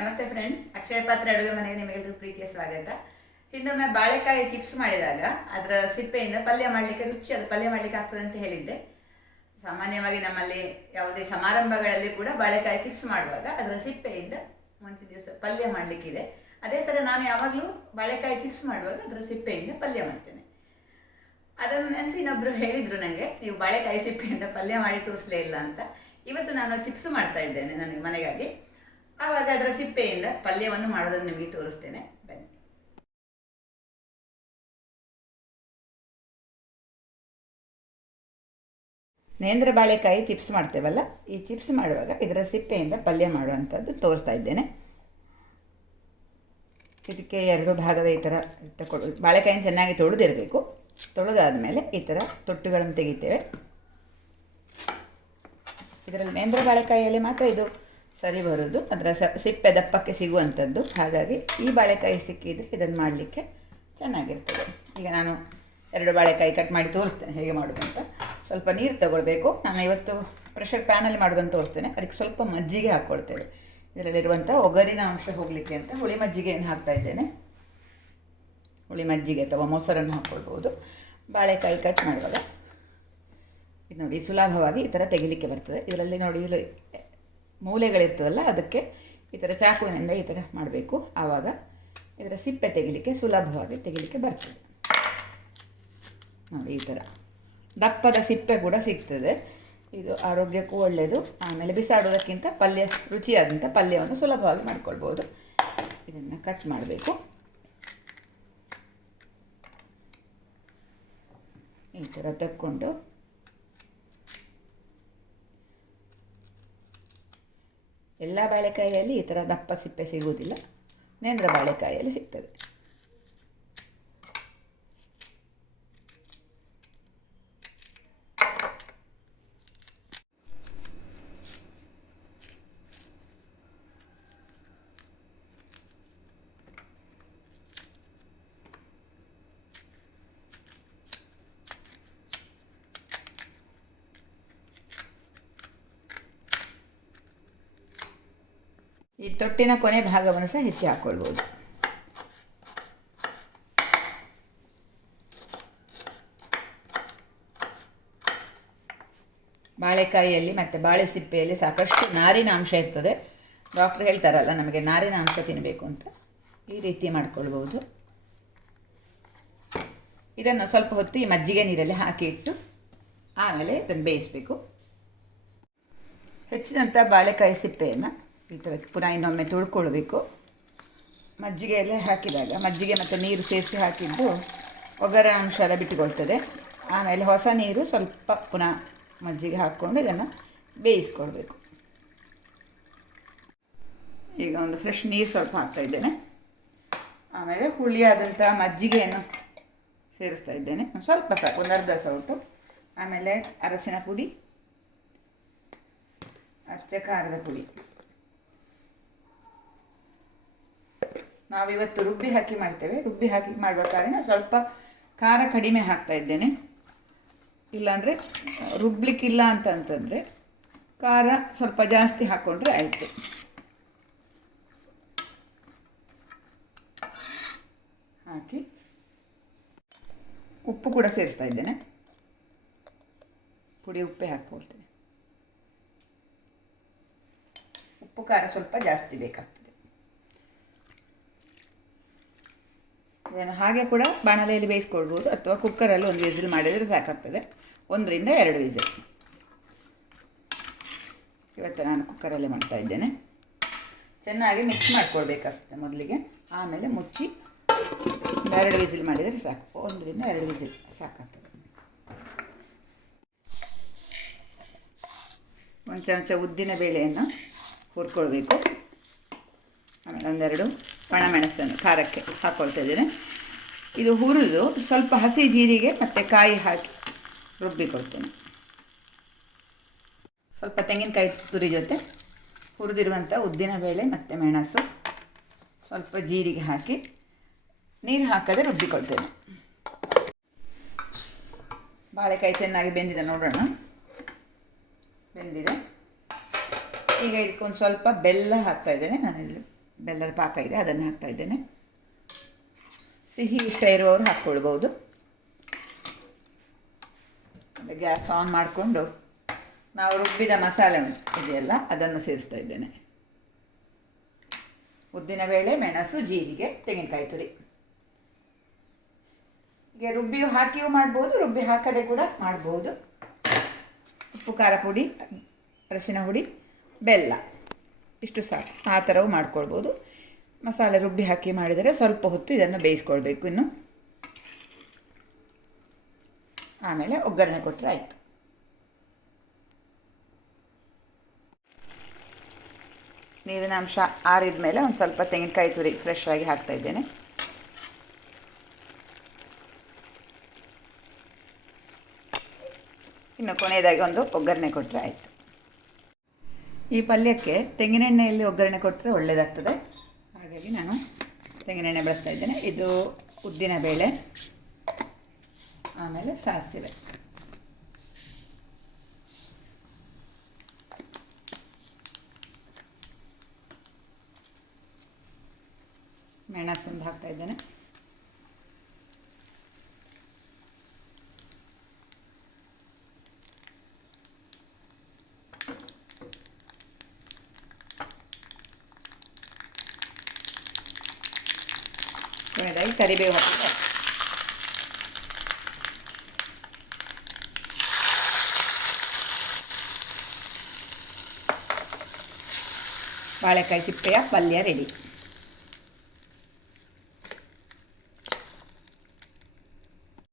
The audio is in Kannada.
ನಮಸ್ತೆ ಫ್ರೆಂಡ್ಸ್, ಅಕ್ಷಯ ಪಾತ್ರೆ ಅಡುಗೆ ಮನೆಗೆ ನಿಮಗೆಲ್ಲರಿಗೂ ಪ್ರೀತಿಯ ಸ್ವಾಗತ. ಹಿಂದೊಮ್ಮೆ ಬಾಳೆಕಾಯಿ ಚಿಪ್ಸ್ ಮಾಡಿದಾಗ ಅದರ ಸಿಪ್ಪೆಯಿಂದ ಪಲ್ಯ ಮಾಡಲಿಕ್ಕೆ ರುಚಿಯಾದ ಪಲ್ಯ ಮಾಡಲಿಕ್ಕೆ ಆಗ್ತದೆ ಅಂತ ಹೇಳಿದ್ದೆ. ಸಾಮಾನ್ಯವಾಗಿ ನಮ್ಮಲ್ಲಿ ಯಾವುದೇ ಸಮಾರಂಭಗಳಲ್ಲಿ ಕೂಡ ಬಾಳೆಕಾಯಿ ಚಿಪ್ಸ್ ಮಾಡುವಾಗ ಅದರ ಸಿಪ್ಪೆಯಿಂದ ಮುಂಚಿನ ದಿವಸ ಪಲ್ಯ ಮಾಡಲಿಕ್ಕಿದೆ. ಅದೇ ಥರ ನಾನು ಯಾವಾಗಲೂ ಬಾಳೆಕಾಯಿ ಚಿಪ್ಸ್ ಮಾಡುವಾಗ ಅದರ ಸಿಪ್ಪೆಯಿಂದ ಪಲ್ಯ ಮಾಡ್ತೇನೆ. ಅದನ್ನು ನೆನೆಸಿ ಇನ್ನೊಬ್ಬರು ಹೇಳಿದರು ನನಗೆ, ನೀವು ಬಾಳೆಕಾಯಿ ಸಿಪ್ಪೆಯಿಂದ ಪಲ್ಯ ಮಾಡಿ ತೋರಿಸಲೇ ಇಲ್ಲ ಅಂತ. ಇವತ್ತು ನಾನು ಚಿಪ್ಸ್ ಮಾಡ್ತಾ ಇದ್ದೇನೆ ನನಗೆ ಮನೆಗಾಗಿ. ಆವಾಗ ಅದರ ಸಿಪ್ಪೆಯಿಂದ ಪಲ್ಯವನ್ನು ಮಾಡೋದನ್ನು ನಿಮಗೆ ತೋರಿಸ್ತೇನೆ, ಬನ್ನಿ. ನೇಂದ್ರ ಬಾಳೆಕಾಯಿ ಚಿಪ್ಸ್ ಮಾಡ್ತೇವಲ್ಲ, ಈ ಚಿಪ್ಸ್ ಮಾಡುವಾಗ ಇದರ ಸಿಪ್ಪೆಯಿಂದ ಪಲ್ಯ ಮಾಡುವಂಥದ್ದು ತೋರಿಸ್ತಾ ಇದ್ದೇನೆ. ಇದಕ್ಕೆ ಎರಡು ಭಾಗದ ಈ ಥರ ಬಾಳೆಕಾಯಿನ ಚೆನ್ನಾಗಿ ತೊಳೆದಿರಬೇಕು. ತೊಳೆದಾದ ಮೇಲೆ ಈ ಥರ ತೊಟ್ಟುಗಳನ್ನು ತೆಗಿತೇವೆ. ಇದರಲ್ಲಿ ನೇಂದ್ರ ಬಾಳೆಕಾಯಿಯಲ್ಲಿ ಮಾತ್ರ ಇದು ಸರಿ ಬರೋದು, ಅದರ ಸಿಪ್ಪೆ ದಪ್ಪಕ್ಕೆ ಸಿಗುವಂಥದ್ದು. ಹಾಗಾಗಿ ಈ ಬಾಳೆಕಾಯಿ ಸಿಕ್ಕಿದರೆ ಇದನ್ನು ಮಾಡಲಿಕ್ಕೆ ಚೆನ್ನಾಗಿರ್ತದೆ. ಈಗ ನಾನು ಎರಡು ಬಾಳೆಕಾಯಿ ಕಟ್ ಮಾಡಿ ತೋರಿಸ್ತೇನೆ ಹೇಗೆ ಮಾಡೋದು ಅಂತ. ಸ್ವಲ್ಪ ನೀರು ತಗೊಳ್ಬೇಕು. ನಾನು ಇವತ್ತು ಪ್ರೆಷರ್ ಪ್ಯಾನಲ್ಲಿ ಮಾಡೋದನ್ನು ತೋರಿಸ್ತೇನೆ. ಅದಕ್ಕೆ ಸ್ವಲ್ಪ ಮಜ್ಜಿಗೆ ಹಾಕ್ಕೊಳ್ತೇವೆ. ಇದರಲ್ಲಿರುವಂಥ ಒಗರಿನ ಅಂಶ ಹೋಗಲಿಕ್ಕೆ ಅಂತ ಹುಳಿ ಮಜ್ಜಿಗೆಯನ್ನು ಹಾಕ್ತಾ ಇದ್ದೇನೆ. ಹುಳಿ ಮಜ್ಜಿಗೆ ಅಥವಾ ಮೊಸರನ್ನು ಹಾಕ್ಕೊಳ್ಬೋದು. ಬಾಳೆಕಾಯಿ ಕಟ್ ಮಾಡುವಾಗ ಇದು ನೋಡಿ ಸುಲಭವಾಗಿ ಈ ಥರ ತೆಗಿಲಿಕ್ಕೆ ಬರ್ತದೆ. ಇದರಲ್ಲಿ ನೋಡಿ ಇಲ್ಲಿ ಮೂಲೆಗಳಿರ್ತದಲ್ಲ, ಅದಕ್ಕೆ ಈ ಥರ ಚಾಕುವಿನಿಂದ ಈ ಥರ ಮಾಡಬೇಕು. ಆವಾಗ ಇದರ ಸಿಪ್ಪೆ ತೆಗಿಲಿಕ್ಕೆ ಸುಲಭವಾಗಿ ತೆಗಿಲಿಕ್ಕೆ ಬರ್ತದೆ. ನೋಡಿ ಈ ಥರ ದಪ್ಪದ ಸಿಪ್ಪೆ ಕೂಡ ಸಿಗ್ತದೆ. ಇದು ಆರೋಗ್ಯಕ್ಕೂ ಒಳ್ಳೆಯದು. ಆಮೇಲೆ ಬಿಸಾಡೋದಕ್ಕಿಂತ ಪಲ್ಯ ರುಚಿಯಾದಂಥ ಪಲ್ಯವನ್ನು ಸುಲಭವಾಗಿ ಮಾಡ್ಕೊಳ್ಬೋದು. ಇದನ್ನು ಕಟ್ ಮಾಡಬೇಕು. ಈ ಥರ ತಕ್ಕೊಂಡು ಎಲ್ಲ ಬಾಳೆಕಾಯಿಯಲ್ಲಿ ಈ ಥರ ದಪ್ಪ ಸಿಪ್ಪೆ ಸಿಗುವುದಿಲ್ಲ, ನೇಂದ್ರ ಬಾಳೆಕಾಯಿಯಲ್ಲಿ ಸಿಗ್ತದೆ. ಈ ತೊಟ್ಟಿನ ಕೊನೆ ಭಾಗವನ್ನು ಸಹ ಹೆಚ್ಚಿ ಹಾಕ್ಕೊಳ್ಬೋದು. ಬಾಳೆಕಾಯಿಯಲ್ಲಿ ಮತ್ತು ಬಾಳೆ ಸಿಪ್ಪೆಯಲ್ಲಿ ಸಾಕಷ್ಟು ನಾರಿನ ಅಂಶ ಇರ್ತದೆ. ಡಾಕ್ಟ್ರು ಹೇಳ್ತಾರಲ್ಲ ನಮಗೆ ನಾರಿನ ಅಂಶ ತಿನ್ನಬೇಕು ಅಂತ. ಈ ರೀತಿ ಮಾಡ್ಕೊಳ್ಬೋದು. ಇದನ್ನು ಸ್ವಲ್ಪ ಹೊತ್ತು ಈ ಮಜ್ಜಿಗೆ ನೀರಲ್ಲಿ ಹಾಕಿ ಇಟ್ಟು ಆಮೇಲೆ ಇದನ್ನು ಬೇಯಿಸಬೇಕು. ಹೆಚ್ಚಿದಂಥ ಬಾಳೆಕಾಯಿ ಸಿಪ್ಪೆಯನ್ನು ಈ ಥರ ಪುನಃ ಇನ್ನೊಮ್ಮೆ ತುಳ್ಕೊಳ್ಬೇಕು. ಮಜ್ಜಿಗೆಯಲ್ಲೇ ಹಾಕಿದಾಗ ಮಜ್ಜಿಗೆ ಮತ್ತು ನೀರು ಸೇರಿಸಿ ಹಾಕಿದ್ದು ಒಗರ ಅಂಶ ಎಲ್ಲ ಬಿಟ್ಟುಕೊಳ್ತದೆ. ಆಮೇಲೆ ಹೊಸ ನೀರು ಸ್ವಲ್ಪ ಪುನಃ ಮಜ್ಜಿಗೆ ಹಾಕ್ಕೊಂಡು ಇದನ್ನು ಬೇಯಿಸ್ಕೊಳ್ಬೇಕು. ಈಗ ಒಂದು ಫ್ರೆಶ್ ನೀರು ಸ್ವಲ್ಪ ಹಾಕ್ತಾಯಿದ್ದೇನೆ. ಆಮೇಲೆ ಹುಳಿಯಾದಂಥ ಮಜ್ಜಿಗೆಯನ್ನು ಸೇರಿಸ್ತಾ ಇದ್ದೇನೆ. ಸ್ವಲ್ಪ ಸಾಕು, ಒಂದು ಅರ್ಧ ಸೌಟು. ಆಮೇಲೆ ಅರಸಿನ ಪುಡಿ, ಅಷ್ಟೇ ಖಾರದ ಪುಡಿ. ನಾವಿವತ್ತು ರುಬ್ಬಿ ಹಾಕಿ ಮಾಡ್ತೇವೆ. ರುಬ್ಬಿ ಹಾಕಿ ಮಾಡುವ ಕಾರಣ ಸ್ವಲ್ಪ ಖಾರ ಕಡಿಮೆ ಹಾಕ್ತಾ ಇದ್ದೇನೆ. ಇಲ್ಲಾಂದರೆ ರುಬ್ಲಿಕ್ಕಿಲ್ಲ ಅಂತಂತಂದರೆ ಖಾರ ಸ್ವಲ್ಪ ಜಾಸ್ತಿ ಹಾಕ್ಕೊಂಡ್ರೆ ಆಯಿತು. ಹಾಕಿ ಉಪ್ಪು ಕೂಡ ಸೇರಿಸ್ತಾ ಇದ್ದೇನೆ. ಪುಡಿ ಉಪ್ಪೇ ಹಾಕ್ಕೊಳ್ತೇನೆ. ಉಪ್ಪು ಖಾರ ಸ್ವಲ್ಪ ಜಾಸ್ತಿ ಬೇಕಾಗ್ತದೆ. ಇದನ್ನು ಹಾಗೆ ಕೂಡ ಬಾಣಲೆಯಲ್ಲಿ ಬೇಯಿಸ್ಕೊಳ್ಬೋದು, ಅಥವಾ ಕುಕ್ಕರಲ್ಲಿ ಒಂದು ವಿಸಿಲ್ ಮಾಡಿದರೆ ಸಾಕಾಗ್ತದೆ. 1 ರಿಂದ 2 ವಿಸಿಲ್. ಇವತ್ತು ನಾನು ಕುಕ್ಕರಲ್ಲೇ ಮಾಡ್ತಾ ಇದ್ದೇನೆ. ಚೆನ್ನಾಗಿ ಮಿಕ್ಸ್ ಮಾಡ್ಕೊಳ್ಬೇಕಾಗ್ತದೆ ಮೊದಲಿಗೆ. ಆಮೇಲೆ ಮುಚ್ಚಿ 2 ವಿಸಿಲ್ ಮಾಡಿದರೆ ಸಾಕು. 1 ರಿಂದ 2 ವಿಸಿಲ್ ಸಾಕಾಗ್ತದೆ. ಒಂದು ಚಮಚ ಉದ್ದಿನ ಬೇಳೆಯನ್ನು ಹುರ್ಕೊಳ್ಬೇಕು. ಆಮೇಲೆ 1-2 ಒಣಮೆಣಸನ್ನು ಖಾರಕ್ಕೆ ಹಾಕ್ಕೊಳ್ತಾ ಇದ್ದೇನೆ. ಇದು ಹುರಿದು ಸ್ವಲ್ಪ ಹಸಿ ಜೀರಿಗೆ ಮತ್ತು ಕಾಯಿ ಹಾಕಿ ರುಬ್ಬಿಕೊಳ್ತೇನೆ. ಸ್ವಲ್ಪ ತೆಂಗಿನಕಾಯಿ ತುರಿ ಜೊತೆ ಹುರಿದಿರುವಂಥ ಉದ್ದಿನ ಬೇಳೆ ಮತ್ತು ಮೆಣಸು, ಸ್ವಲ್ಪ ಜೀರಿಗೆ ಹಾಕಿ ನೀರು ಹಾಕದೆ ರುಬ್ಬಿಕೊಳ್ತೇನೆ. ಬಾಳೆಕಾಯಿ ಚೆನ್ನಾಗಿ ಬೆಂದಿದೆ, ನೋಡೋಣ. ಬೆಂದಿದೆ. ಈಗ ಇದಕ್ಕೊಂದು ಸ್ವಲ್ಪ ಬೆಲ್ಲ ಹಾಕ್ತಾ ಇದ್ದೇನೆ. ನಾನಿಲ್ಲಿ ಬೆಲ್ಲದ ಪಾಕ ಇದೆ, ಅದನ್ನು ಹಾಕ್ತಾಯಿದ್ದೇನೆ. ಸಿಹಿ ಇಷ್ಟ ಇರುವವರು ಹಾಕ್ಕೊಳ್ಬೋದು. ಗ್ಯಾಸ್ ಆನ್ ಮಾಡಿಕೊಂಡು ನಾವು ರುಬ್ಬಿದ ಮಸಾಲೆ ಇದೆಯಲ್ಲ ಅದನ್ನು ಸೇರಿಸ್ತಾ ಇದ್ದೇನೆ. ಉದ್ದಿನಬೇಳೆ, ಮೆಣಸು, ಜೀರಿಗೆ, ತೆಂಗಿನಕಾಯಿ ತುರಿ. ಈಗ ರುಬ್ಬಿಯೂ ಹಾಕಿಯೂ ಮಾಡ್ಬೋದು, ರುಬ್ಬಿ ಹಾಕದೆ ಕೂಡ ಮಾಡ್ಬೋದು. ಉಪ್ಪು, ಖಾರ ಪುಡಿ, ಅರಿಶಿನ ಹುಡಿ, ಬೆಲ್ಲ ಇಷ್ಟು ಸಾಕು. ಆ ಥರವೂ ಮಾಡ್ಕೊಳ್ಬೋದು. ಮಸಾಲೆ ರುಬ್ಬಿ ಹಾಕಿ ಮಾಡಿದರೆ ಸ್ವಲ್ಪ ಹೊತ್ತು ಇದನ್ನು ಬೇಯಿಸ್ಕೊಳ್ಬೇಕು. ಇನ್ನು ಆಮೇಲೆ ಒಗ್ಗರಣೆ ಕೊಟ್ಟರೆ ಆಯಿತು. ನೀರಿನ ಅಂಶ ಆರಿದ ಮೇಲೆ ಒಂದು ಸ್ವಲ್ಪ ತೆಂಗಿನಕಾಯಿ ತುರಿ ಫ್ರೆಶ್ ಆಗಿ ಹಾಕ್ತಾಯಿದ್ದೇನೆ. ಇನ್ನು ಕೊನೆಯದಾಗಿ ಒಂದು ಒಗ್ಗರಣೆ ಕೊಟ್ಟರೆ ಆಯಿತು. ಈ ಪಲ್ಯಕ್ಕೆ ತೆಂಗಿನೆಣ್ಣೆಯಲ್ಲಿ ಒಗ್ಗರಣೆ ಕೊಟ್ಟರೆ ಒಳ್ಳೆಯದಾಗ್ತದೆ. ಹಾಗಾಗಿ ನಾನು ತೆಂಗಿನೆಣ್ಣೆ ಬಳಸ್ತಾ ಇದ್ದೇನೆ. ಇದು ಉದ್ದಿನಬೇಳೆ, ಆಮೇಲೆ ಸಾಸಿವೆ, ಮೆಣಸೊಂದು ಹಾಕ್ತಾ ಇದ್ದೇನೆ. ಕೊನೆಯದಾಗಿ ಕರಿಬೇವು ಹಾಕಿದೆ. ಬಾಳೆಕಾಯಿ ಸಿಪ್ಪೆಯ ಪಲ್ಯ ರೆಡಿ.